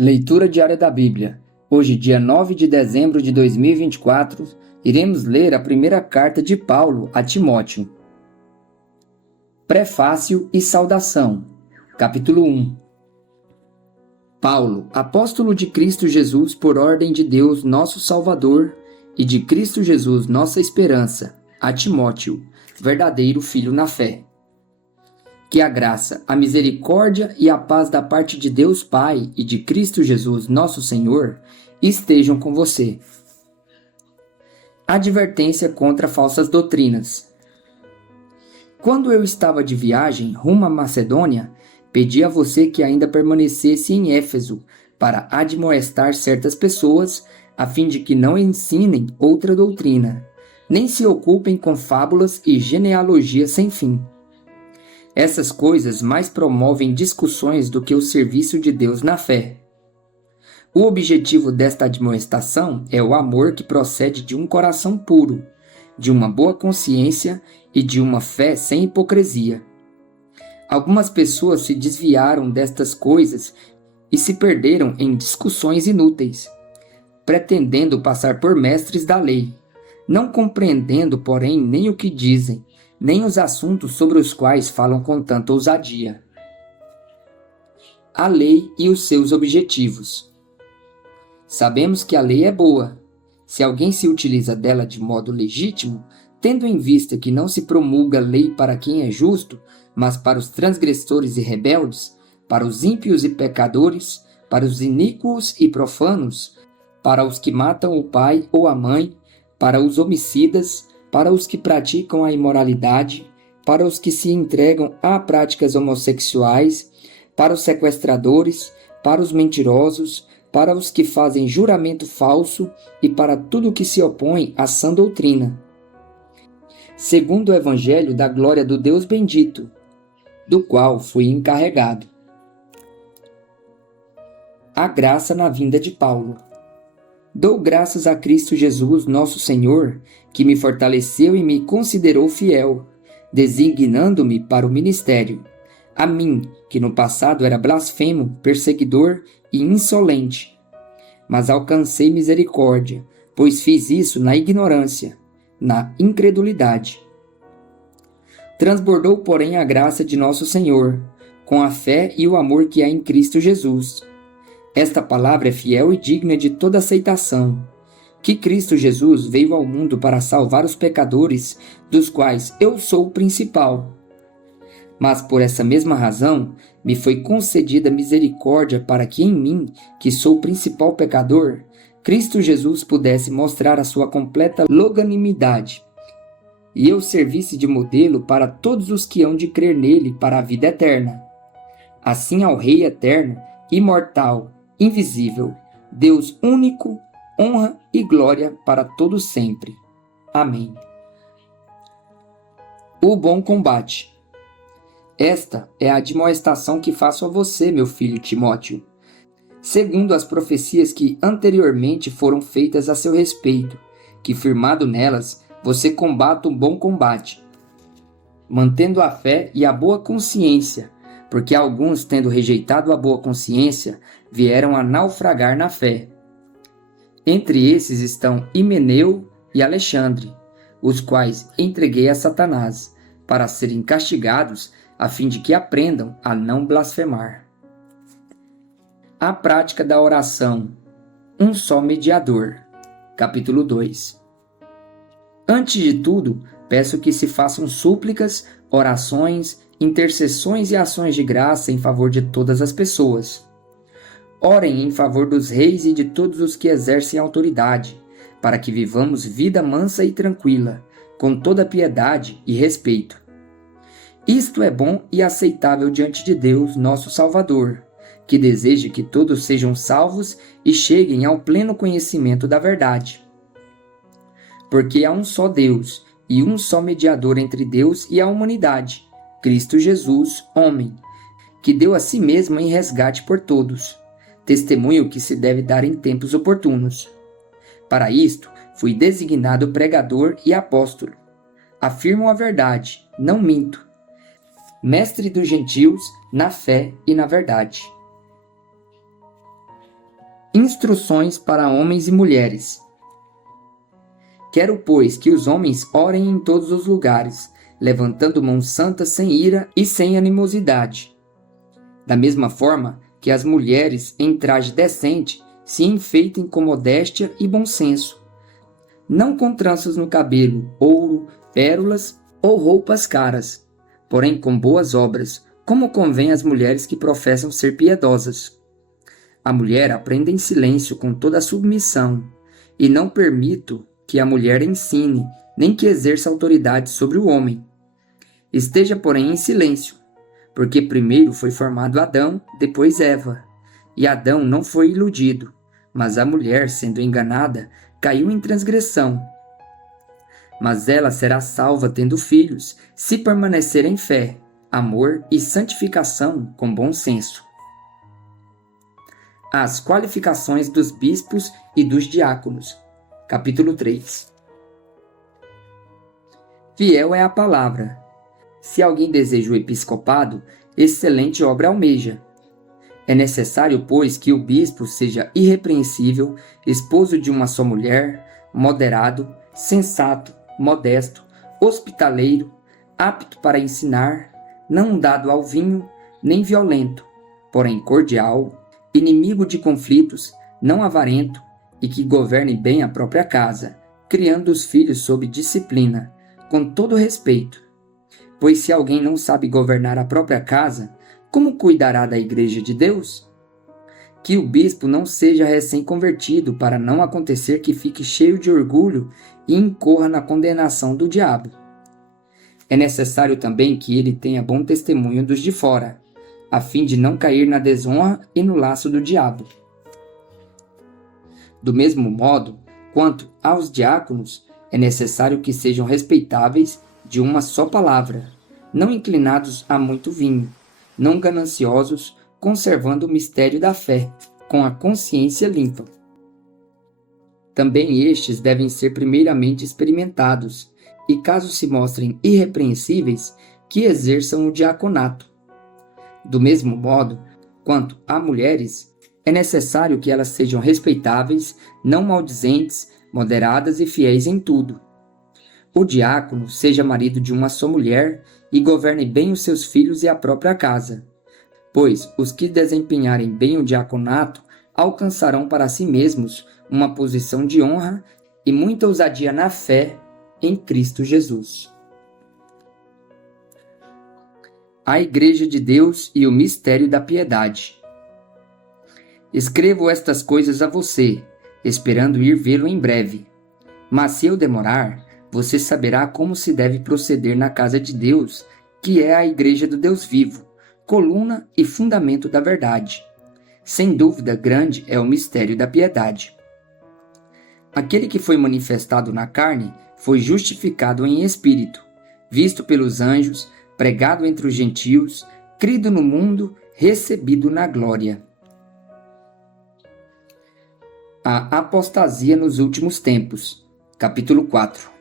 Leitura diária da Bíblia. Hoje, dia 9 de dezembro de 2024, iremos ler a primeira carta de Paulo a Timóteo. Prefácio e saudação. Capítulo 1. Paulo, apóstolo de Cristo Jesus por ordem de Deus, nosso Salvador, e de Cristo Jesus, nossa esperança, a Timóteo, verdadeiro filho na fé. Que a graça, a misericórdia e a paz da parte de Deus Pai e de Cristo Jesus, nosso Senhor, estejam com você. Advertência contra falsas doutrinas. Quando eu estava de viagem rumo à Macedônia, pedi a você que ainda permanecesse em Éfeso para admoestar certas pessoas, a fim de que não ensinem outra doutrina, nem se ocupem com fábulas e genealogias sem fim. Essas coisas mais promovem discussões do que o serviço de Deus na fé. O objetivo desta admoestação é o amor que procede de um coração puro, de uma boa consciência e de uma fé sem hipocrisia. Algumas pessoas se desviaram destas coisas e se perderam em discussões inúteis, pretendendo passar por mestres da lei, não compreendendo, porém, nem o que dizem, nem os assuntos sobre os quais falam com tanta ousadia. A lei e os seus objetivos. Sabemos que a lei é boa. Se alguém se utiliza dela de modo legítimo, tendo em vista que não se promulga lei para quem é justo, mas para os transgressores e rebeldes, para os ímpios e pecadores, para os iníquos e profanos, para os que matam o pai ou a mãe, para os homicidas, para os que praticam a imoralidade, para os que se entregam a práticas homossexuais, para os sequestradores, para os mentirosos, para os que fazem juramento falso e para tudo que se opõe à sã doutrina. Segundo o Evangelho da glória do Deus bendito, do qual fui encarregado. A graça na vinda de Paulo. Dou graças a Cristo Jesus, nosso Senhor, que me fortaleceu e me considerou fiel, designando-me para o ministério. A mim, que no passado era blasfemo, perseguidor e insolente. Mas alcancei misericórdia, pois fiz isso na ignorância, na incredulidade. Transbordou, porém, a graça de nosso Senhor, com a fé e o amor que há em Cristo Jesus. Esta palavra é fiel e digna de toda aceitação, que Cristo Jesus veio ao mundo para salvar os pecadores, dos quais eu sou o principal. Mas por essa mesma razão, me foi concedida misericórdia para que em mim, que sou o principal pecador, Cristo Jesus pudesse mostrar a sua completa longanimidade, e eu servisse de modelo para todos os que hão de crer nele para a vida eterna. Assim ao Rei eterno, imortal, invisível, Deus único, honra e glória para todos sempre. Amém. O bom combate. Esta é a admoestação que faço a você, meu filho Timóteo, segundo as profecias que anteriormente foram feitas a seu respeito, que firmado nelas, você combata um bom combate, mantendo a fé e a boa consciência, porque alguns, tendo rejeitado a boa consciência, vieram a naufragar na fé. Entre esses estão Himeneu e Alexandre, os quais entreguei a Satanás, para serem castigados, a fim de que aprendam a não blasfemar. A prática da oração. Um só mediador. Capítulo 2. Antes de tudo, peço que se façam súplicas, orações, intercessões e ações de graça em favor de todas as pessoas. Orem em favor dos reis e de todos os que exercem autoridade, para que vivamos vida mansa e tranquila, com toda piedade e respeito. Isto é bom e aceitável diante de Deus, nosso Salvador, que deseja que todos sejam salvos e cheguem ao pleno conhecimento da verdade. Porque há um só Deus e um só mediador entre Deus e a humanidade, Cristo Jesus, homem, que deu a si mesmo em resgate por todos, testemunho que se deve dar em tempos oportunos. Para isto, fui designado pregador e apóstolo. Afirmo a verdade, não minto. Mestre dos gentios, na fé e na verdade. Instruções para homens e mulheres. Quero, pois, que os homens orem em todos os lugares, levantando mãos santas sem ira e sem animosidade. Da mesma forma que as mulheres, em traje decente, se enfeitem com modéstia e bom senso, não com tranças no cabelo, ouro, pérolas ou roupas caras, porém com boas obras, como convém às mulheres que professam ser piedosas. A mulher aprenda em silêncio com toda a submissão, e não permito que a mulher ensine, nem que exerça autoridade sobre o homem. Esteja, porém, em silêncio, porque primeiro foi formado Adão, depois Eva. E Adão não foi iludido, mas a mulher, sendo enganada, caiu em transgressão. Mas ela será salva tendo filhos, se permanecer em fé, amor e santificação com bom senso. As qualificações dos bispos e dos diáconos. Capítulo 3. Fiel é a palavra. Se alguém deseja o episcopado, excelente obra almeja. É necessário, pois, que o bispo seja irrepreensível, esposo de uma só mulher, moderado, sensato, modesto, hospitaleiro, apto para ensinar, não dado ao vinho, nem violento, porém cordial, inimigo de conflitos, não avarento, e que governe bem a própria casa, criando os filhos sob disciplina, com todo respeito. Pois se alguém não sabe governar a própria casa, como cuidará da igreja de Deus? Que o bispo não seja recém-convertido, para não acontecer que fique cheio de orgulho e incorra na condenação do diabo. É necessário também que ele tenha bom testemunho dos de fora, a fim de não cair na desonra e no laço do diabo. Do mesmo modo, quanto aos diáconos, é necessário que sejam respeitáveis de uma só palavra, não inclinados a muito vinho, não gananciosos, conservando o mistério da fé, com a consciência limpa. Também estes devem ser primeiramente experimentados, e caso se mostrem irrepreensíveis, que exerçam o diaconato. Do mesmo modo, quanto a mulheres, é necessário que elas sejam respeitáveis, não maldizentes, moderadas e fiéis em tudo. O diácono seja marido de uma só mulher e governe bem os seus filhos e a própria casa, pois os que desempenharem bem o diaconato alcançarão para si mesmos uma posição de honra e muita ousadia na fé em Cristo Jesus. A Igreja de Deus e o mistério da piedade. Escrevo estas coisas a você, esperando ir vê-lo em breve. Mas se eu demorar, você saberá como se deve proceder na casa de Deus, que é a Igreja do Deus vivo, coluna e fundamento da verdade. Sem dúvida grande é o mistério da piedade. Aquele que foi manifestado na carne foi justificado em espírito, visto pelos anjos, pregado entre os gentios, crido no mundo, recebido na glória. A apostasia nos últimos tempos. Capítulo 4.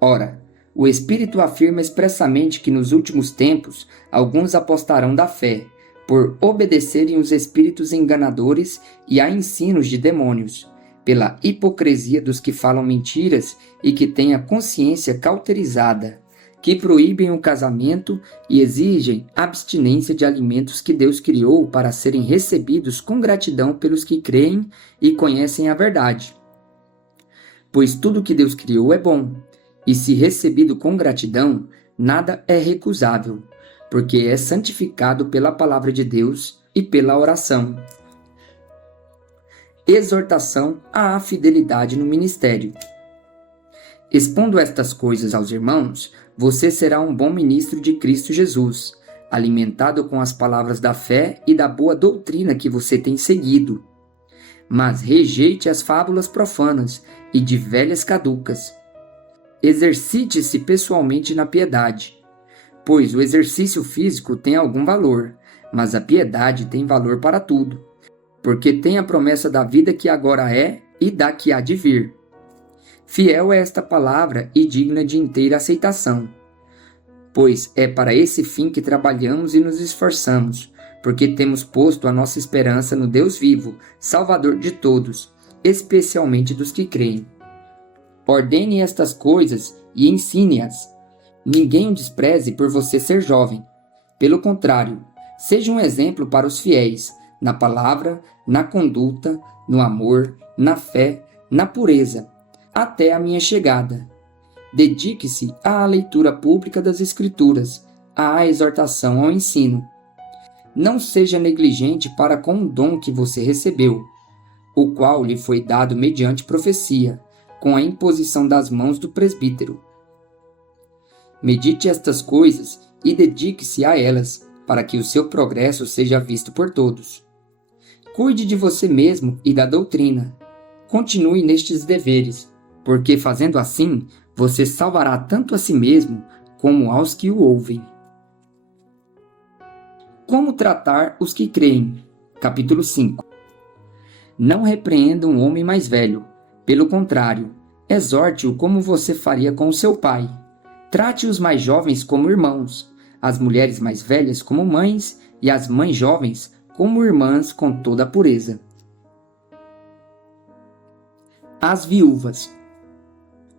Ora, o Espírito afirma expressamente que nos últimos tempos alguns apostarão da fé, por obedecerem os espíritos enganadores e a ensinos de demônios, pela hipocrisia dos que falam mentiras e que têm a consciência cauterizada, que proíbem o casamento e exigem abstinência de alimentos que Deus criou para serem recebidos com gratidão pelos que creem e conhecem a verdade. Pois tudo que Deus criou é bom, e se recebido com gratidão, nada é recusável, porque é santificado pela palavra de Deus e pela oração. Exortação à fidelidade no ministério. Expondo estas coisas aos irmãos, você será um bom ministro de Cristo Jesus, alimentado com as palavras da fé e da boa doutrina que você tem seguido. Mas rejeite as fábulas profanas e de velhas caducas. Exercite-se pessoalmente na piedade, pois o exercício físico tem algum valor, mas a piedade tem valor para tudo, porque tem a promessa da vida que agora é e da que há de vir. Fiel é esta palavra e digna de inteira aceitação, pois é para esse fim que trabalhamos e nos esforçamos, porque temos posto a nossa esperança no Deus vivo, Salvador de todos, especialmente dos que creem. Ordene estas coisas e ensine-as. Ninguém o despreze por você ser jovem. Pelo contrário, seja um exemplo para os fiéis, na palavra, na conduta, no amor, na fé, na pureza, até a minha chegada. Dedique-se à leitura pública das Escrituras, à exortação ao ensino. Não seja negligente para com o dom que você recebeu, o qual lhe foi dado mediante profecia, com a imposição das mãos do presbítero. Medite estas coisas e dedique-se a elas, para que o seu progresso seja visto por todos. Cuide de você mesmo e da doutrina. Continue nestes deveres, porque fazendo assim, você salvará tanto a si mesmo como aos que o ouvem. Como tratar os que creem? Capítulo 5. Não repreenda um homem mais velho. Pelo contrário, exorte-o como você faria com o seu pai. Trate os mais jovens como irmãos, as mulheres mais velhas como mães e as mães jovens como irmãs com toda a pureza. As viúvas.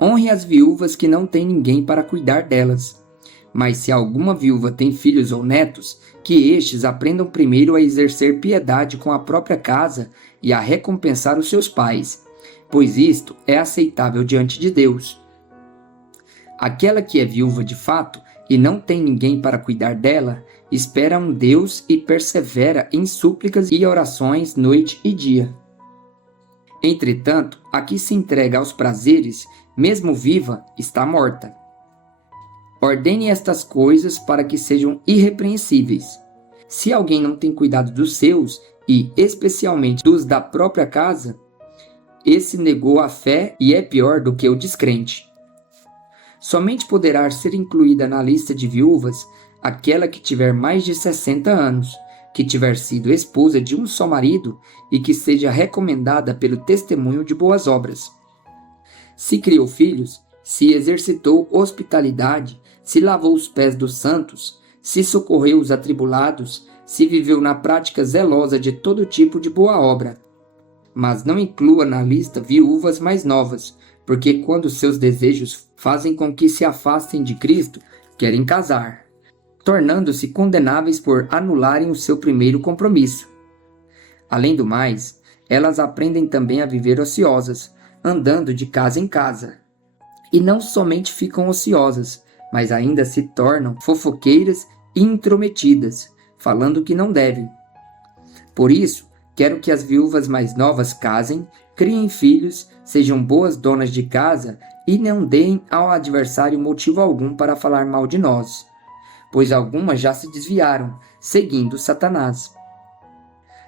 Honre as viúvas que não têm ninguém para cuidar delas. Mas se alguma viúva tem filhos ou netos, que estes aprendam primeiro a exercer piedade com a própria casa e a recompensar os seus pais, pois isto é aceitável diante de Deus. Aquela que é viúva de fato e não tem ninguém para cuidar dela, espera um Deus e persevera em súplicas e orações noite e dia. Entretanto, a que se entrega aos prazeres, mesmo viva, está morta. Ordene estas coisas para que sejam irrepreensíveis. Se alguém não tem cuidado dos seus, e especialmente dos da própria casa, esse negou a fé e é pior do que o descrente. Somente poderá ser incluída na lista de viúvas aquela que tiver mais de 60 anos, que tiver sido esposa de um só marido e que seja recomendada pelo testemunho de boas obras. Se criou filhos, se exercitou hospitalidade, se lavou os pés dos santos, se socorreu os atribulados, se viveu na prática zelosa de todo tipo de boa obra. Mas não inclua na lista viúvas mais novas, porque quando seus desejos fazem com que se afastem de Cristo, querem casar, tornando-se condenáveis por anularem o seu primeiro compromisso. Além do mais, elas aprendem também a viver ociosas, andando de casa em casa. E não somente ficam ociosas, mas ainda se tornam fofoqueiras e intrometidas, falando o que não devem. Por isso, quero que as viúvas mais novas casem, criem filhos, sejam boas donas de casa e não deem ao adversário motivo algum para falar mal de nós, pois algumas já se desviaram, seguindo Satanás.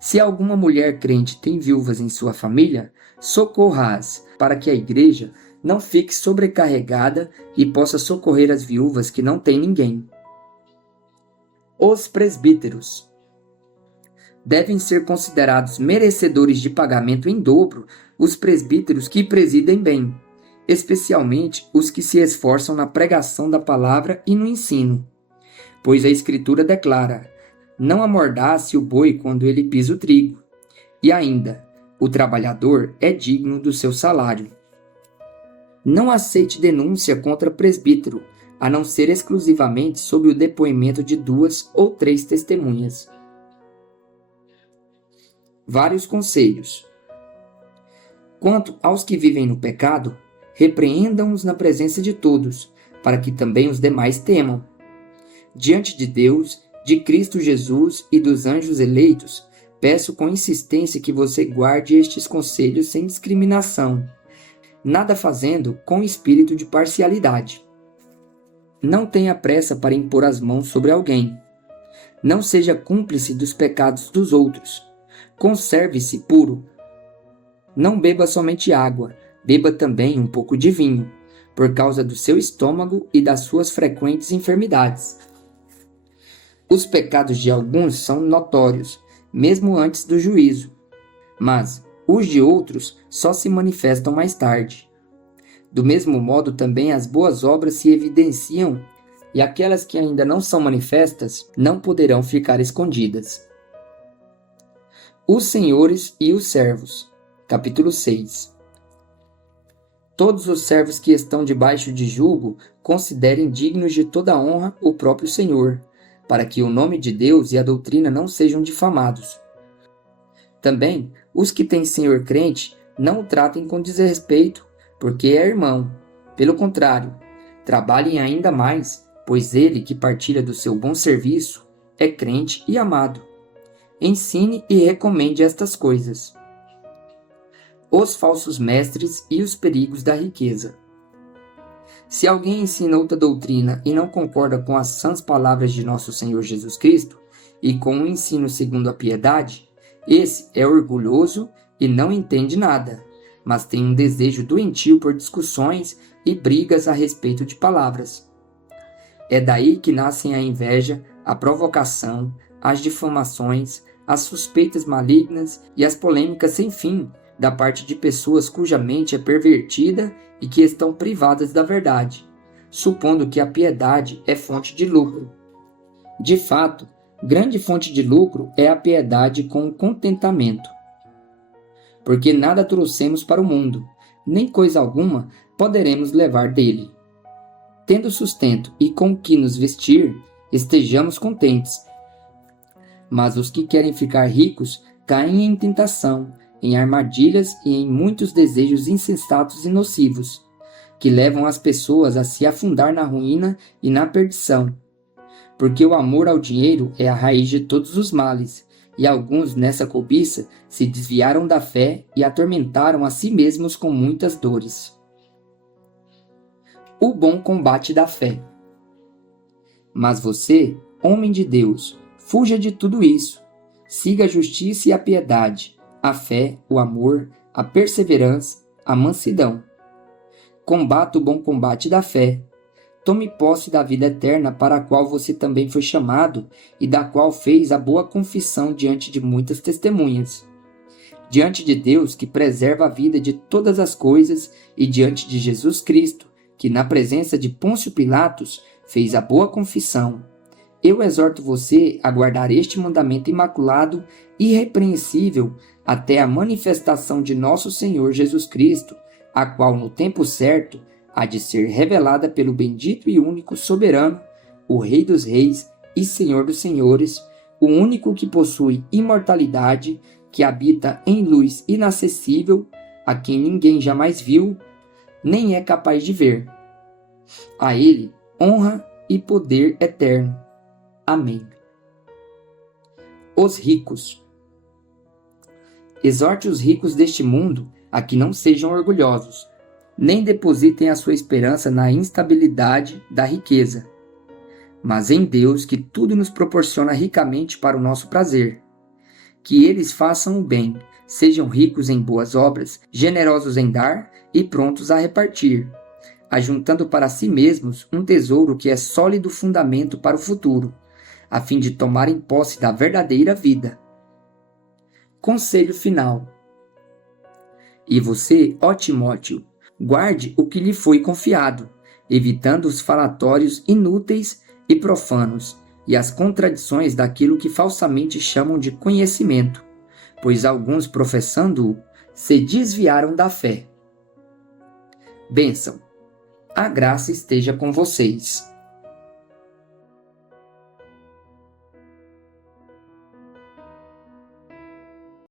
Se alguma mulher crente tem viúvas em sua família, socorra-as, para que a igreja não fique sobrecarregada e possa socorrer as viúvas que não têm ninguém. Os presbíteros. Devem ser considerados merecedores de pagamento em dobro os presbíteros que presidem bem, especialmente os que se esforçam na pregação da palavra e no ensino. Pois a Escritura declara: não amordace o boi quando ele pisa o trigo. E ainda, o trabalhador é digno do seu salário. Não aceite denúncia contra presbítero, a não ser exclusivamente sob o depoimento de 2 ou 3 testemunhas. Vários conselhos. Quanto aos que vivem no pecado, repreendam-os na presença de todos, para que também os demais temam. Diante de Deus, de Cristo Jesus e dos anjos eleitos, peço com insistência que você guarde estes conselhos sem discriminação, nada fazendo com espírito de parcialidade. Não tenha pressa para impor as mãos sobre alguém. Não seja cúmplice dos pecados dos outros. Conserve-se puro. Não beba somente água, beba também um pouco de vinho, por causa do seu estômago e das suas frequentes enfermidades. Os pecados de alguns são notórios, mesmo antes do juízo, mas os de outros só se manifestam mais tarde. Do mesmo modo também as boas obras se evidenciam, e aquelas que ainda não são manifestas não poderão ficar escondidas. Os senhores e os servos. Capítulo 6. Todos os servos que estão debaixo de jugo considerem dignos de toda honra o próprio Senhor, para que o nome de Deus e a doutrina não sejam difamados. Também, os que têm senhor crente não o tratem com desrespeito, porque é irmão. Pelo contrário, trabalhem ainda mais, pois ele que partilha do seu bom serviço é crente e amado. Ensine e recomende estas coisas. Os falsos mestres e os perigos da riqueza. Se alguém ensina outra doutrina e não concorda com as sãs palavras de nosso Senhor Jesus Cristo e com o ensino segundo a piedade, esse é orgulhoso e não entende nada, mas tem um desejo doentio por discussões e brigas a respeito de palavras. É daí que nascem a inveja, a provocação, as difamações, as suspeitas malignas e as polêmicas sem fim da parte de pessoas cuja mente é pervertida e que estão privadas da verdade, supondo que a piedade é fonte de lucro. De fato, grande fonte de lucro é a piedade com o contentamento. Porque nada trouxemos para o mundo, nem coisa alguma poderemos levar dele. Tendo sustento e com que nos vestir, estejamos contentes. Mas os que querem ficar ricos caem em tentação, em armadilhas e em muitos desejos insensatos e nocivos, que levam as pessoas a se afundar na ruína e na perdição. Porque o amor ao dinheiro é a raiz de todos os males, e alguns nessa cobiça se desviaram da fé e atormentaram a si mesmos com muitas dores. O bom combate da fé. Mas você, homem de Deus, fuja de tudo isso. Siga a justiça e a piedade, a fé, o amor, a perseverança, a mansidão. Combata o bom combate da fé. Tome posse da vida eterna para a qual você também foi chamado e da qual fez a boa confissão diante de muitas testemunhas. Diante de Deus, que preserva a vida de todas as coisas, e diante de Jesus Cristo, que na presença de Pôncio Pilatos fez a boa confissão. Eu exorto você a guardar este mandamento imaculado e irrepreensível até a manifestação de nosso Senhor Jesus Cristo, a qual no tempo certo há de ser revelada pelo bendito e único soberano, o Rei dos Reis e Senhor dos Senhores, o único que possui imortalidade, que habita em luz inacessível, a quem ninguém jamais viu, nem é capaz de ver. A ele honra e poder eterno. Amém. Os ricos. Exorte os ricos deste mundo a que não sejam orgulhosos, nem depositem a sua esperança na instabilidade da riqueza, mas em Deus, que tudo nos proporciona ricamente para o nosso prazer. Que eles façam o bem, sejam ricos em boas obras, generosos em dar e prontos a repartir, ajuntando para si mesmos um tesouro que é sólido fundamento para o futuro, a fim de tomarem posse da verdadeira vida. Conselho final. E você, ó Timóteo, guarde o que lhe foi confiado, evitando os falatórios inúteis e profanos e as contradições daquilo que falsamente chamam de conhecimento, pois alguns, professando-o, se desviaram da fé. Bênção. A graça esteja com vocês.